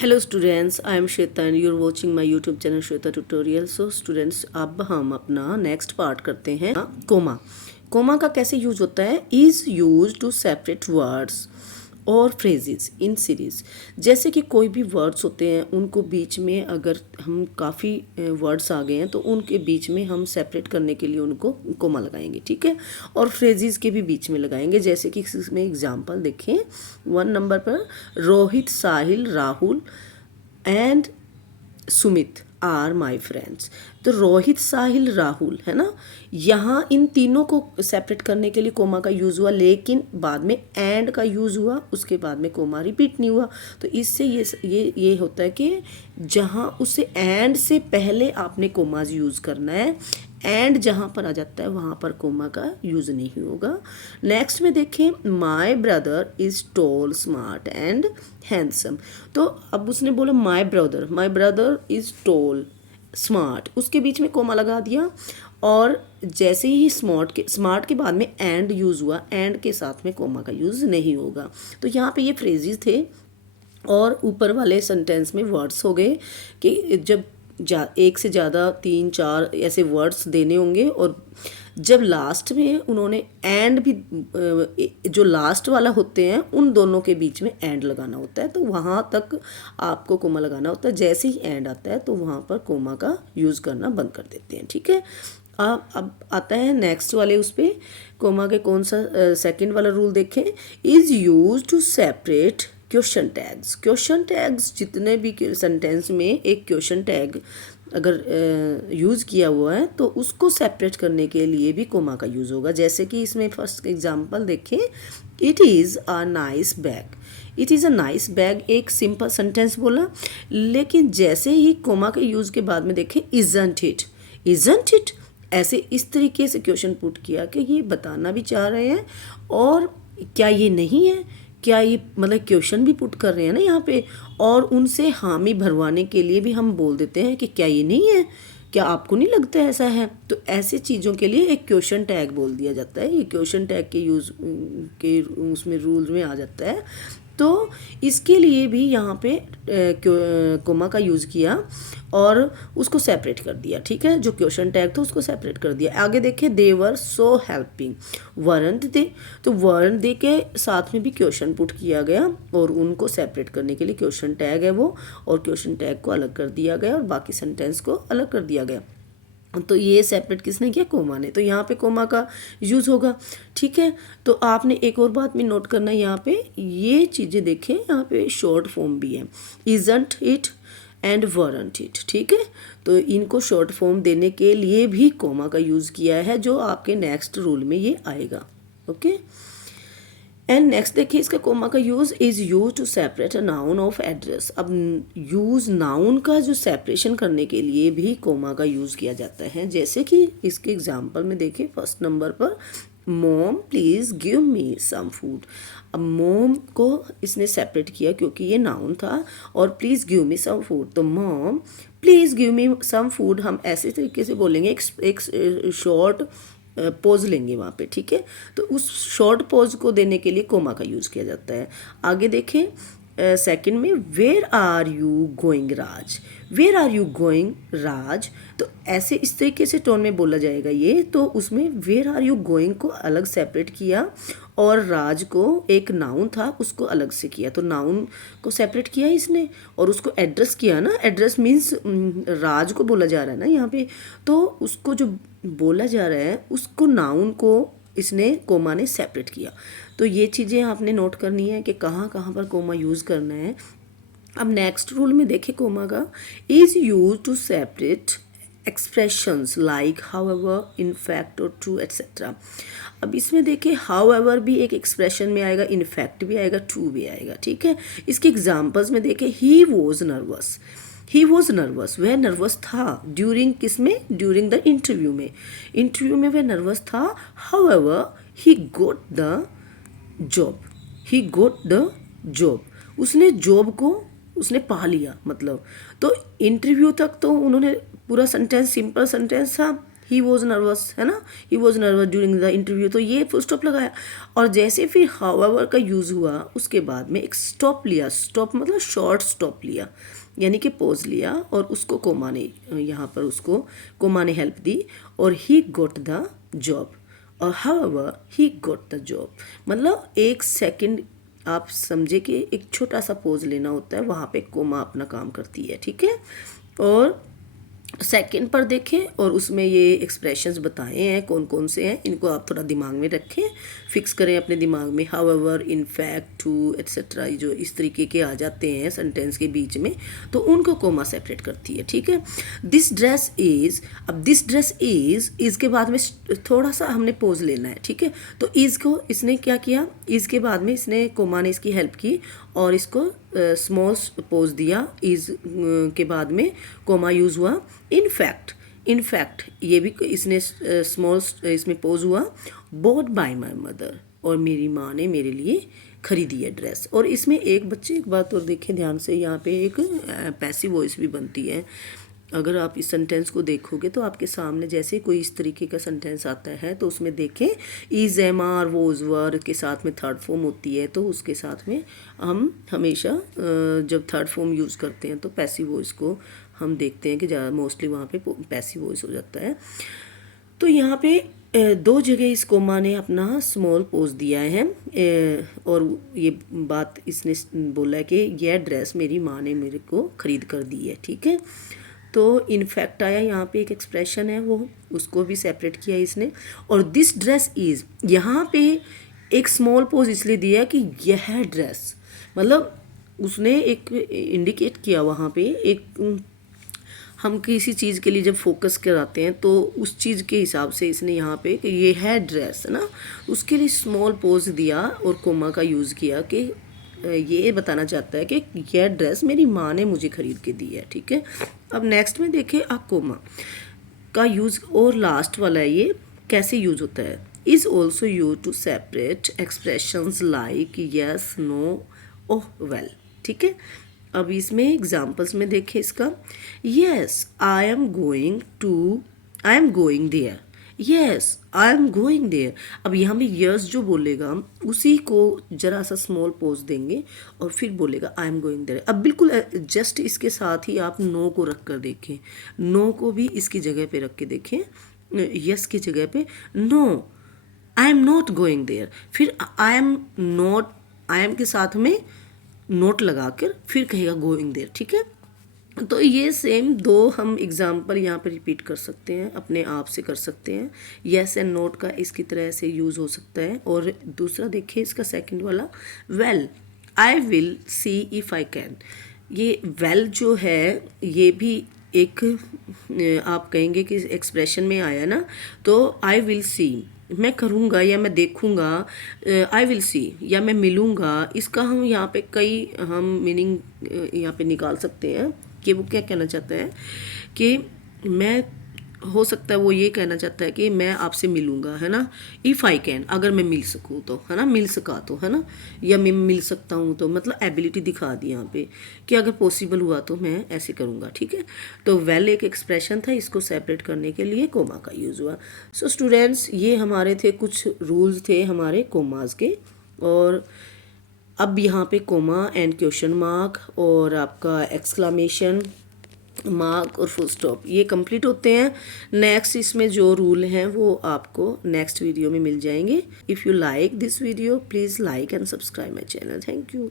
Hello students, I am Shweta and you are watching my YouTube channel Shweta tutorial. So students, अब हम अपना next part करते हैं। Coma. Coma का कैसे यूज होता है? Is use to separate words और फ्रेजेस इन सीरीज। जैसे कि कोई भी वर्ड्स होते हैं, उनको बीच में अगर हम काफ़ी वर्ड्स आ गए हैं तो उनके बीच में हम सेपरेट करने के लिए उनको कोमा लगाएंगे, ठीक है। और फ्रेजेस के भी बीच में लगाएंगे। जैसे कि इसमें एग्जांपल देखें 1 नंबर पर, Rohit, Sahil, Rahul and Sumit are my friends. तो रोहित, साहिल, राहुल है ना, यहाँ इन तीनों को सेपरेट करने के लिए कोमा का यूज़ हुआ, लेकिन बाद में एंड का यूज़ हुआ, उसके बाद में कोमा रिपीट नहीं हुआ। तो इससे ये होता है कि जहाँ उसे एंड से पहले आपने कोमाज यूज़ करना है, एंड जहाँ पर आ जाता है वहाँ पर कोमा का यूज़ नहीं होगा। नेक्स्ट में देखें, my brother is tall, smart and handsome. तो अब उसने बोला my brother is tall, smart, उसके बीच में कोमा लगा दिया। और जैसे ही स्मार्ट के बाद में एंड यूज़ हुआ, एंड के साथ में कोमा का यूज़ नहीं होगा। तो यहाँ पे ये फ्रेजेस थे और ऊपर वाले सेंटेंस में वर्ड्स हो गए कि जब एक से ज़्यादा 3-4 ऐसे वर्ड्स देने होंगे, और जब लास्ट में उन्होंने एंड भी, जो लास्ट वाला होते हैं उन दोनों के बीच में एंड लगाना होता है, तो वहाँ तक आपको कोमा लगाना होता है। जैसे ही एंड आता है तो वहाँ पर कोमा का यूज़ करना बंद कर देते हैं, ठीक है। अब आता है नेक्स्ट वाले उस पर, कोमा के कौन सा सेकंड वाला रूल देखें, is use to separate question tags. Question tags जितने भी सेंटेंस में एक क्वेश्चन टैग अगर यूज़ किया हुआ है तो उसको सेपरेट करने के लिए भी कोमा का यूज़ होगा। जैसे कि इसमें फर्स्ट एग्जांपल देखें, it is a nice bag. It is a nice bag एक सिंपल सेंटेंस बोला, लेकिन जैसे ही कोमा के यूज़ के बाद में देखें, इज़न्ट इट, ऐसे इस तरीके से क्वेश्चन पुट किया कि ये बताना भी चाह रहे हैं और क्या ये नहीं है, क्या ये मतलब क्वेश्चन भी पुट कर रहे हैं ना यहाँ पे, और उनसे हामी भरवाने के लिए भी हम बोल देते हैं कि क्या ये नहीं है, क्या आपको नहीं लगता ऐसा है। तो ऐसे चीज़ों के लिए एक क्वेश्चन टैग बोल दिया जाता है। ये क्वेश्चन टैग के यूज़ के उसमें रूल्स में आ जाता है। तो इसके लिए भी यहाँ पे कोमा का यूज़ किया और उसको सेपरेट कर दिया, ठीक है। जो क्वेश्चन टैग था उसको सेपरेट कर दिया। आगे देखे, दे वर सो हेल्पिंग, वरंट दे। तो वरंट दे के साथ में भी क्वेश्चन पुट किया गया और उनको सेपरेट करने के लिए क्वेश्चन टैग है वो, और क्वेश्चन टैग को अलग कर दिया गया और बाकी सेंटेंस को अलग कर दिया गया। तो ये सेपरेट किसने किया? कोमा ने। तो यहाँ पे कोमा का यूज़ होगा, ठीक है। तो आपने एक और बात भी नोट करना है, यहाँ पे ये चीज़ें देखें, यहाँ पे शॉर्ट फॉर्म भी है, isn't it and weren't it, ठीक है। तो इनको शॉर्ट फॉर्म देने के लिए भी कोमा का यूज़ किया है, जो आपके नेक्स्ट रूल में ये आएगा, ओके। एंड नेक्स्ट देखिए, इसका कोमा का use is use to separate a noun of address. अब यूज़ नाउन का जो सेपरेशन करने के लिए भी कोमा का यूज़ किया जाता है। जैसे कि इसके एग्जांपल में देखिए, फर्स्ट नंबर पर, mom please give me some food. अब मॉम को इसने सेपरेट किया क्योंकि ये नाउन था, और please give me some food, तो mom please give me some food हम ऐसे तरीके से बोलेंगे, एक शॉर्ट पोज लेंगे वहाँ पे, ठीक है। तो उस शॉर्ट पोज को देने के लिए कोमा का यूज़ किया जाता है। आगे देखें, सेकंड में, where are you going Raj, where are you going Raj. तो ऐसे इस तरीके से टोन में बोला जाएगा ये। तो उसमें वेयर आर यू गोइंग को अलग सेपरेट किया और राज को, एक नाउन था, उसको अलग से किया। तो नाउन को सेपरेट किया इसने और उसको एड्रेस किया ना, एड्रेस मीन्स राज को बोला जा रहा है ना यहाँ पे, तो उसको जो बोला जा रहा है उसको, नाउन को इसने कोमा ने सेपरेट किया। तो ये चीज़ें आपने नोट करनी है कि कहाँ कहाँ पर कोमा यूज़ करना है। अब नेक्स्ट रूल में देखें, कोमा का is use to separate expressions like however, in fact और ट्रू एट्सेट्रा। अब इसमें देखिए, हाउएवर भी एक एक्सप्रेशन में आएगा, इन फैक्ट भी आएगा, ट्रू भी आएगा, ठीक है। इसके एग्जाम्पल्स में देखिए, ही वॉज नर्वस, वह नर्वस था। ड्यूरिंग किस में? ड्यूरिंग द इंटरव्यू में वह नर्वस था। However he goat the job, उसने जॉब को उसने पा लिया। मतलब तो इंटरव्यू तक तो उन्होंने पूरा सेंटेंस, सिंपल सेंटेंस था, ही वॉज नर्वस, है ना, he was nervous during the interview, तो ये फुल स्टॉप लगाया। और जैसे फिर हाउएवर का यूज़ हुआ उसके बाद में एक स्टॉप लिया, स्टॉप मतलब शॉर्ट स्टॉप लिया, यानी कि पॉज लिया, और उसको कोमा ने यहाँ पर उसको कोमा ने हेल्प दी और ही गॉट द जॉब, और however he got the job, मतलब एक सेकंड आप समझे कि एक छोटा सा पोज लेना होता है, वहाँ पे कोमा अपना काम करती है, ठीक है। और सेकंड पर देखें और उसमें ये एक्सप्रेशंस बताए हैं कौन कौन से हैं, इनको आप थोड़ा दिमाग में रखें, फिक्स करें अपने दिमाग में। However, in fact, too, etcetera, जो इस तरीके के आ जाते हैं सेंटेंस के बीच में, तो उनको कोमा सेपरेट करती है, ठीक है। दिस ड्रेस इज़, अब दिस ड्रेस इज़ के बाद में थोड़ा सा हमने पोज लेना है, ठीक है। तो इज़ को इसने क्या किया, इज़ के बाद में इसने कोमा ने इसकी हेल्प की और इसको स्मॉल पोज दिया, इज़ के बाद में कोमा यूज़ हुआ। इन फैक्ट ये भी इसने स्मॉल इसमें पोज हुआ। बॉट बाय माय मदर, और मेरी माँ ने मेरे लिए खरीदी है ड्रेस। और इसमें एक बच्चे एक बात और देखें ध्यान से, यहाँ पे एक पैसिव वॉइस भी बनती है। अगर आप इस सेंटेंस को देखोगे तो आपके सामने जैसे कोई इस तरीके का सेंटेंस आता है तो उसमें देखें इज़, एम, आर, वोज, वर के साथ में थर्ड फॉर्म होती है, तो उसके साथ में हम हमेशा जब थर्ड फॉर्म यूज़ करते हैं तो पैसिव वॉइस को हम देखते हैं कि ज़्यादा मोस्टली वहाँ पे पैसिव वॉइस हो जाता है। तो यहाँ पे दो जगह इस कोमा ने अपना स्मॉल पोज दिया है, और ये बात इसने बोला है कि यह ड्रेस मेरी माँ ने मेरे को ख़रीद कर दी है, ठीक है। तो इनफैक्ट आया, यहाँ पे एक एक्सप्रेशन है वो, उसको भी सेपरेट किया इसने। और दिस ड्रेस इज़, यहाँ पे एक स्मॉल पोज इसलिए दिया कि यह ड्रेस, मतलब उसने एक इंडिकेट किया वहाँ पे एक, हम किसी चीज़ के लिए जब फोकस कराते हैं तो उस चीज़ के हिसाब से इसने यहाँ पे कि ये है ड्रेस, है ना, उसके लिए स्मॉल पोज दिया और कोमा का यूज़ किया कि ये बताना चाहता है कि यह ड्रेस मेरी माँ ने मुझे ख़रीद के दी है, ठीक है। अब नेक्स्ट में देखें आ कोमा का यूज़, और लास्ट वाला है ये कैसे यूज़ होता है। Is also use to separate expressions like yes, no, oh, well, ठीक है। अब इसमें एग्जाम्पल्स में देखें इसका, yes I am going there, yes I am going there. अब यहाँ पे यस जो बोलेगा उसी को जरा सा स्मॉल पोज देंगे और फिर बोलेगा आई एम गोइंग देयर। अब बिल्कुल जस्ट इसके साथ ही आप नो को रख कर देखें, नो को भी इसकी जगह पे रख के देखें, यस की जगह पे no, I am not going there, फिर आई एम के साथ में नोट लगाकर फिर कहेगा गोइंग देयर, ठीक है। तो ये सेम दो हम एग्जाम्पल यहाँ पे रिपीट कर सकते हैं, अपने आप से कर सकते हैं। येस एंड नोट का इसकी तरह से यूज़ हो सकता है। और दूसरा देखिए इसका सेकंड वाला, well I will see if I can. ये वेल जो है ये भी एक आप कहेंगे कि एक्सप्रेशन में आया ना, तो आई विल सी मैं करूँगा या मैं देखूँगा, आई विल सी या मैं मिलूँगा, इसका हम यहाँ पे कई हम मीनिंग यहाँ पे निकाल सकते हैं कि वो क्या कहना चाहता है कि मैं, हो सकता है वो ये कहना चाहता है कि मैं आपसे मिलूँगा, है ना, इफ़ आई कैन, अगर मैं मिल सकूँ तो, है ना, मिल सका तो, है ना, या मैं मिल सकता हूँ तो, मतलब एबिलिटी दिखा दी यहाँ पे कि अगर पॉसिबल हुआ तो मैं ऐसे करूँगा, ठीक है। तो वेल एक एक्सप्रेशन था, इसको सेपरेट करने के लिए कोमा का यूज़ हुआ। सो स्टूडेंट्स, ये हमारे थे कुछ रूल्स थे हमारे कोमास के। और अब यहाँ पे कोमा एंड क्वेश्चन मार्क और आपका एक्सक्लामेशन मार्क और फुल स्टॉप ये कंप्लीट होते हैं। नेक्स्ट इसमें जो रूल हैं वो आपको नेक्स्ट वीडियो में मिल जाएंगे। If you like this video please like and subscribe my channel. Thank you.